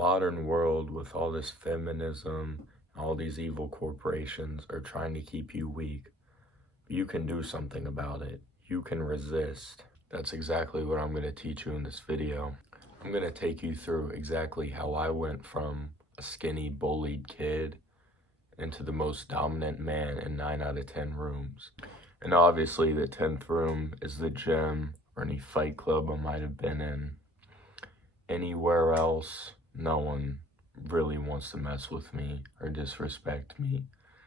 modern world with all this feminism, all these evil corporations are trying to keep you weak. You can do something about it. You can resist. That's exactly what I'm going to teach you in this video. I'm going to take you through exactly how I went from a skinny, bullied kid into the most dominant man in 9 out of 10 rooms. And obviously the 10th room is the gym or any fight club I might have been in. Anywhere else, no one really wants to mess with me or disrespect me.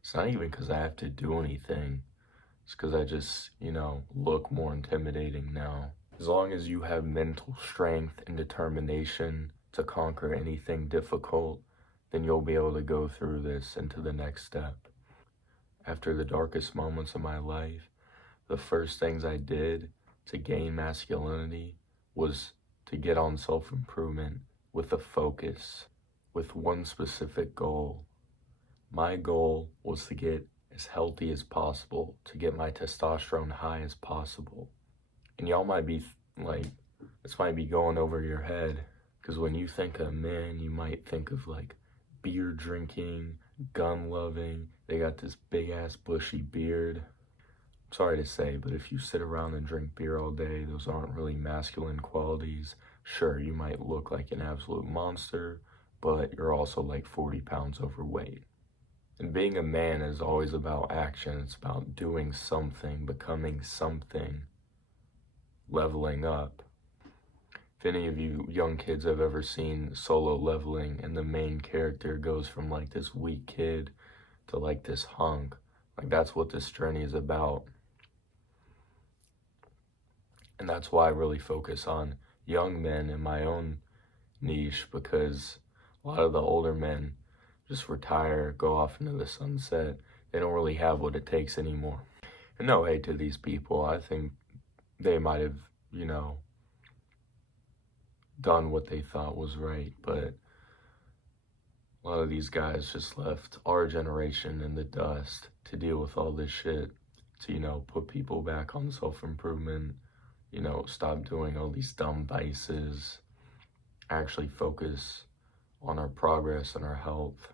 It's not even because I have to do anything. It's because I just, look more intimidating now. As long as you have mental strength and determination to conquer anything difficult, then you'll be able to go through this into the next step. After the darkest moments of my life, the first things I did to gain masculinity was to get on self-improvement with a focus, with one specific goal. My goal was to get as healthy as possible, to get my testosterone high as possible. And y'all might be like, this might be going over your head, because when you think of men, you might think of like beer drinking, gun loving, they got this big ass bushy beard. Sorry to say, but if you sit around and drink beer all day, those aren't really masculine qualities. Sure, you might look like an absolute monster, but you're also like 40 pounds overweight. And being a man is always about action. It's about doing something, becoming something, leveling up. If any of you young kids have ever seen Solo Leveling and the main character goes from like this weak kid to like this hunk, like that's what this journey is about. And that's why I really focus on young men in my own niche, because a lot of the older men just retire, go off into the sunset. They don't really have what it takes anymore. And no hate to these people. I think they might have, done what they thought was right. But a lot of these guys just left our generation in the dust to deal with all this shit, to, put people back on self-improvement, stop doing all these dumb vices, actually focus on our progress and our health.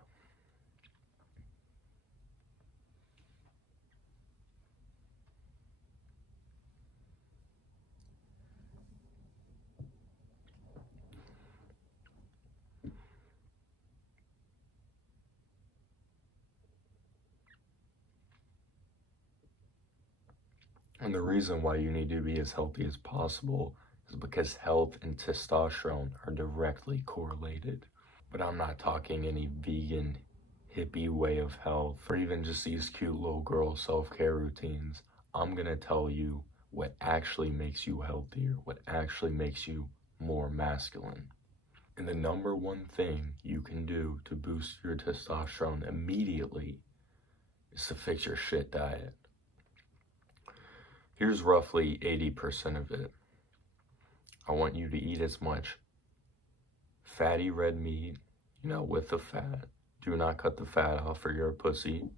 And the reason why you need to be as healthy as possible is because health and testosterone are directly correlated. But I'm not talking any vegan, hippie way of health, or even just these cute little girl self-care routines. I'm gonna tell you what actually makes you healthier, what actually makes you more masculine. And the number one thing you can do to boost your testosterone immediately is to fix your shit diet. Here's roughly 80% of it. I want you to eat as much fatty red meat, with the fat. Do not cut the fat off or you're a pussy.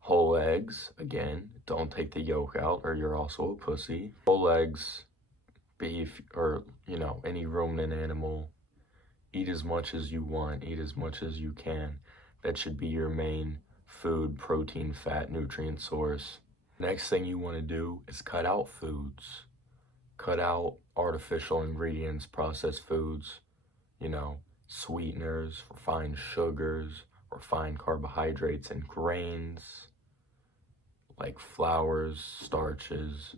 Whole eggs, again, don't take the yolk out or you're also a pussy. Whole eggs, beef, or, any ruminant animal. Eat as much as you want, eat as much as you can. That should be your main food, protein, fat, nutrient source. Next thing you want to do is cut out foods. Cut out artificial ingredients, processed foods, sweeteners, refined sugars, refined carbohydrates and grains, like flours, starches.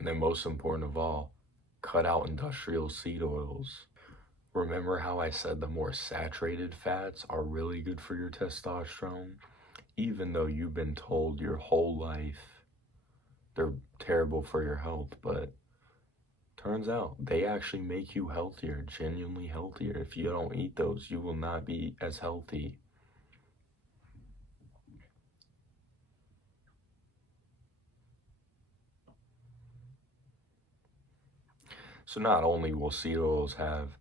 And then most important of all, cut out industrial seed oils. Remember how I said the more saturated fats are really good for your testosterone? Even though you've been told your whole life they're terrible for your health, but turns out they actually make you healthier, genuinely healthier. If you don't eat those, you will not be as healthy. So not only will seed oils have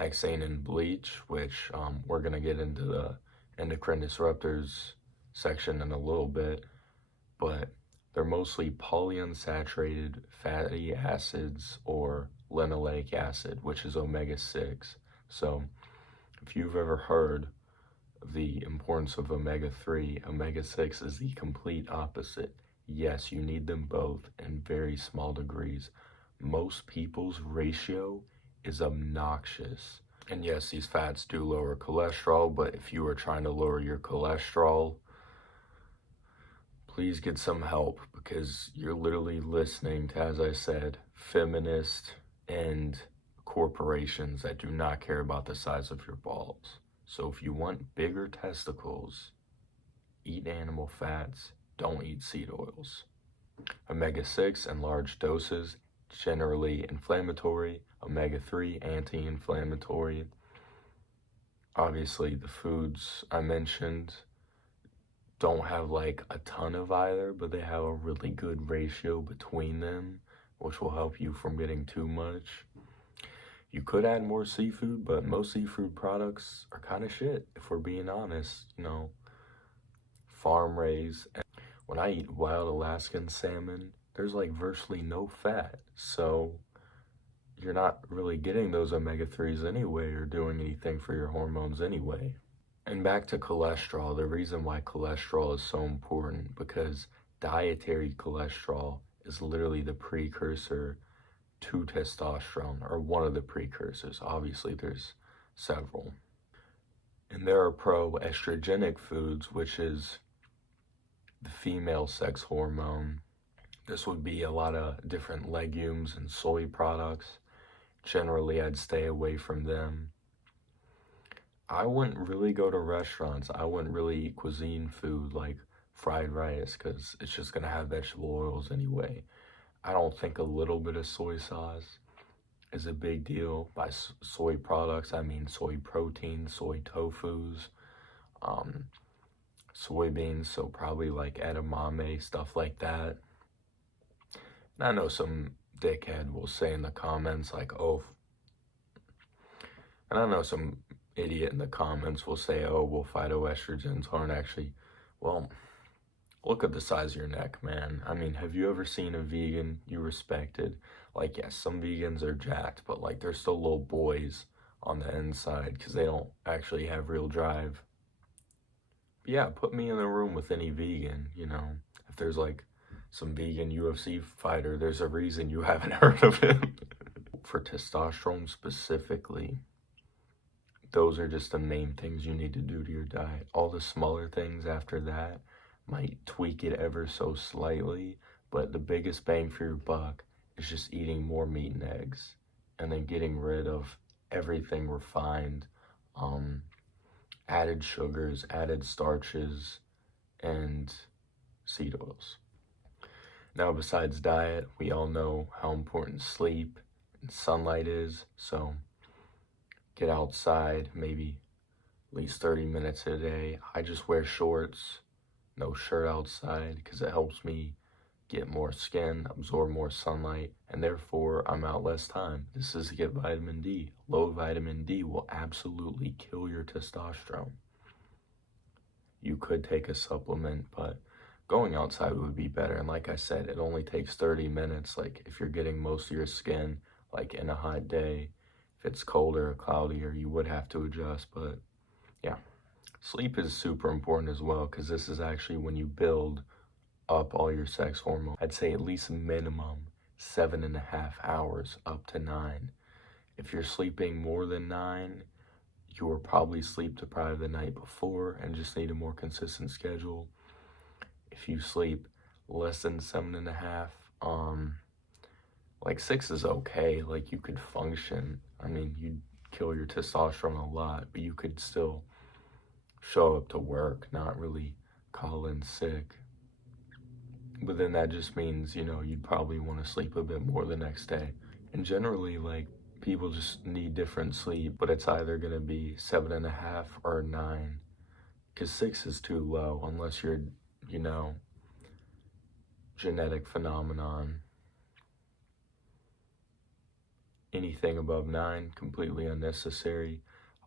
hexane and bleach, which we're going to get into the endocrine disruptors section in a little bit, but they're mostly polyunsaturated fatty acids or linoleic acid, which is omega-6. So if you've ever heard of the importance of omega-3, omega-6 is the complete opposite. Yes, you need them both in very small degrees. Most people's ratio is obnoxious. And yes, these fats do lower cholesterol, but if you are trying to lower your cholesterol, please get some help, because you're literally listening to, as I said, feminist and corporations that do not care about the size of your balls. So if you want bigger testicles, eat animal fats, don't eat seed oils. Omega-6 in large doses, generally inflammatory. Omega-3, anti-inflammatory. Obviously, the foods I mentioned don't have like a ton of either, but they have a really good ratio between them, which will help you from getting too much. You could add more seafood, but most seafood products are kind of shit, if we're being honest, farm raised. And when I eat wild Alaskan salmon, there's like virtually no fat. So you're not really getting those omega-3s anyway or doing anything for your hormones anyway. And back to cholesterol, the reason why cholesterol is so important, because dietary cholesterol is literally the precursor to testosterone, or one of the precursors. Obviously, there's several. And there are pro-estrogenic foods, which is the female sex hormone. This would be a lot of different legumes and soy products. Generally, I'd stay away from them. I wouldn't really go to restaurants. I wouldn't really eat cuisine food like fried rice, because it's just going to have vegetable oils anyway. I don't think a little bit of soy sauce is a big deal. By soy products, I mean soy protein, soy tofus, soybeans, so probably like edamame, stuff like that. And I know some dickhead will say in the comments like, oh, and I know some idiot in the comments will say, oh, well, phytoestrogens aren't actually, well, look at the size of your neck, man. I mean, have you ever seen a vegan you respected? Like, yes, some vegans are jacked, but like they're still little boys on the inside because they don't actually have real drive. But yeah, put me in the room with any vegan, if there's like some vegan UFC fighter, there's a reason you haven't heard of him. For testosterone specifically, those are just the main things you need to do to your diet. All the smaller things after that might tweak it ever so slightly, but the biggest bang for your buck is just eating more meat and eggs, and then getting rid of everything refined, added sugars, added starches, and seed oils. Now, besides diet, we all know how important sleep and sunlight is, so get outside, maybe at least 30 minutes a day. I just wear shorts, no shirt outside, because it helps me get more skin, absorb more sunlight, and therefore I'm out less time. This is to get vitamin D. Low vitamin D will absolutely kill your testosterone. You could take a supplement, but going outside would be better. And like I said, it only takes 30 minutes. Like if you're getting most of your skin, like in a hot day, if it's colder or cloudier, you would have to adjust. But yeah, sleep is super important as well, because this is actually when you build up all your sex hormones. I'd say at least minimum 7.5 hours up to 9. If you're sleeping more than 9, you were probably sleep deprived the night before and just need a more consistent schedule. If you sleep less than 7.5, like 6 is okay. Like you could function. I mean, you'd kill your testosterone a lot, but you could still show up to work, not really call in sick. But then that just means, you'd probably want to sleep a bit more the next day. And generally, like, people just need different sleep, but it's either going to be 7.5 or 9. Because 6 is too low unless you're, genetic phenomenon. Anything above 9, completely unnecessary.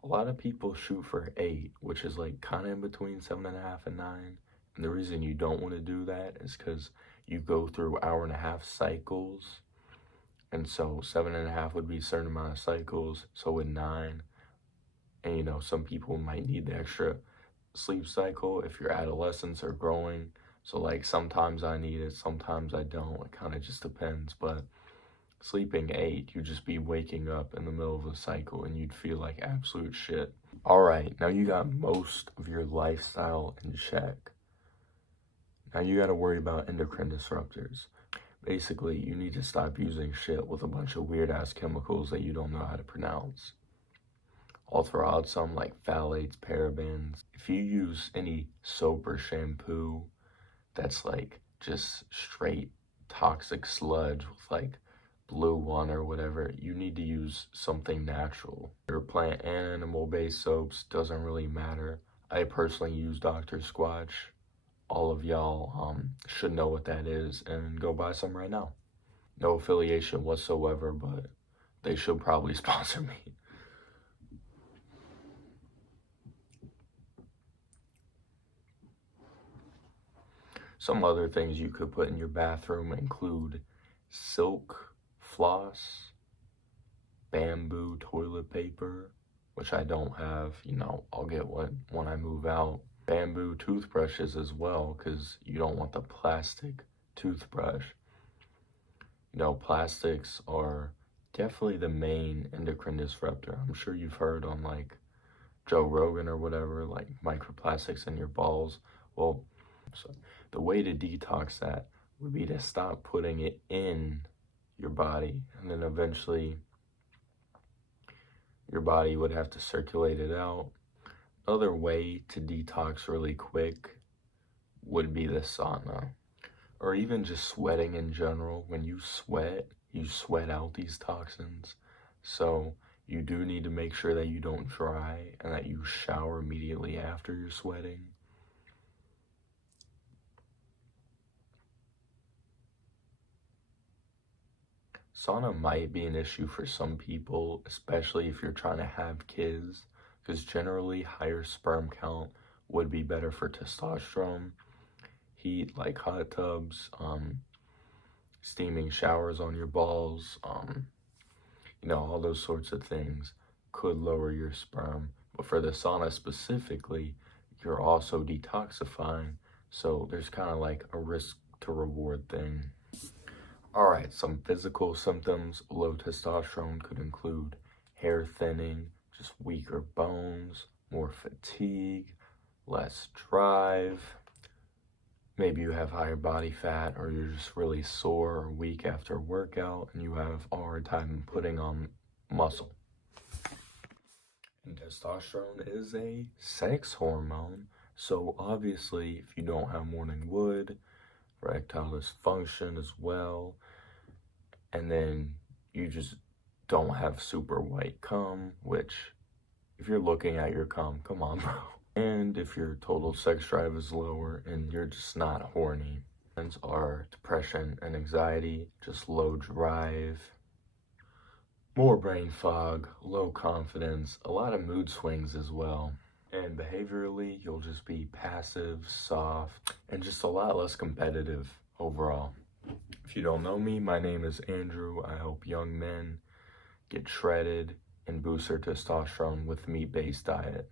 A lot of people shoot for 8, which is like kind of in between 7.5 and 9. And the reason you don't want to do that is because you go through 1.5-hour cycles. And so 7.5 would be a certain amount of cycles. So with 9, And some people might need the extra sleep cycle if your adolescents are growing. So like sometimes I need it, sometimes I don't. It kind of just depends. But sleeping 8, you'd just be waking up in the middle of a cycle and you'd feel like absolute shit. All right, now you got most of your lifestyle in check. Now you got to worry about endocrine disruptors. Basically, you need to stop using shit with a bunch of weird ass chemicals that you don't know how to pronounce. I'll throw out some like phthalates, parabens. If you use any soap or shampoo that's like just straight toxic sludge with like blue one or whatever, you need to use something natural. Your plant and animal-based soaps doesn't really matter. I personally use Dr. Squatch. All of y'all should know what that is and go buy some right now. No affiliation whatsoever, but they should probably sponsor me. Some other things you could put in your bathroom include silk floss, bamboo toilet paper, which I don't have. I'll get one when I move out. Bamboo toothbrushes as well, because you don't want the plastic toothbrush. Plastics are definitely the main endocrine disruptor. I'm sure you've heard on like Joe Rogan or whatever, like microplastics in your balls. Well, so the way to detox that would be to stop putting it in your body, and then eventually your body would have to circulate it out. Another way to detox really quick would be the sauna, or even just sweating in general. When you sweat out these toxins. So you do need to make sure that you don't dry and that you shower immediately after you're sweating. Sauna might be an issue for some people, especially if you're trying to have kids, because generally higher sperm count would be better for testosterone. Heat like hot tubs, steaming showers on your balls, all those sorts of things could lower your sperm. But for the sauna specifically, you're also detoxifying, so there's kind of like a risk to reward thing. All right, some physical symptoms of low testosterone could include hair thinning, just weaker bones, more fatigue, less drive. Maybe you have higher body fat, or you're just really sore or weak after a workout and you have a hard time putting on muscle. And testosterone is a sex hormone, so obviously if you don't have morning wood, erectile dysfunction as well, and then you just don't have super white cum, which if you're looking at your cum, come on, bro. And if your total sex drive is lower and you're just not horny. Signs are depression and anxiety, just low drive, more brain fog, low confidence, a lot of mood swings as well. And behaviorally, you'll just be passive, soft, and just a lot less competitive overall. If you don't know me, my name is Andrew. I help young men get shredded and boost their testosterone with meat-based diet.